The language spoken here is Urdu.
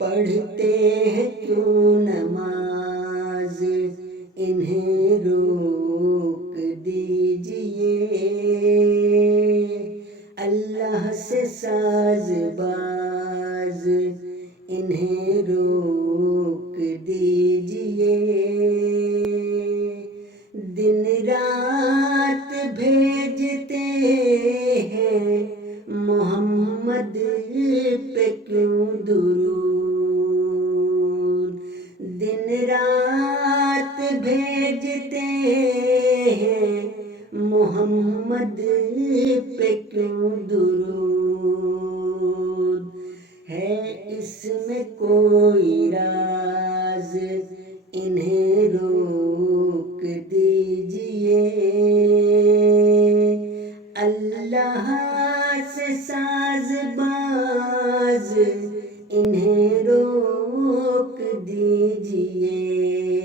پڑھتے ہیں کیوں نماز انہیں روک دیجئے، اللہ سے ساز باز انہیں روک دیجئے، دن رات بھیجتے ہیں محمد پہ کیوں درود، دن رات بھیجتے ہیں محمد پہ کیوں درود، ہے اس میں کوئی راز انہیں روک دیجئے، اللہ سے ساز باز انہیں روک دیجئے۔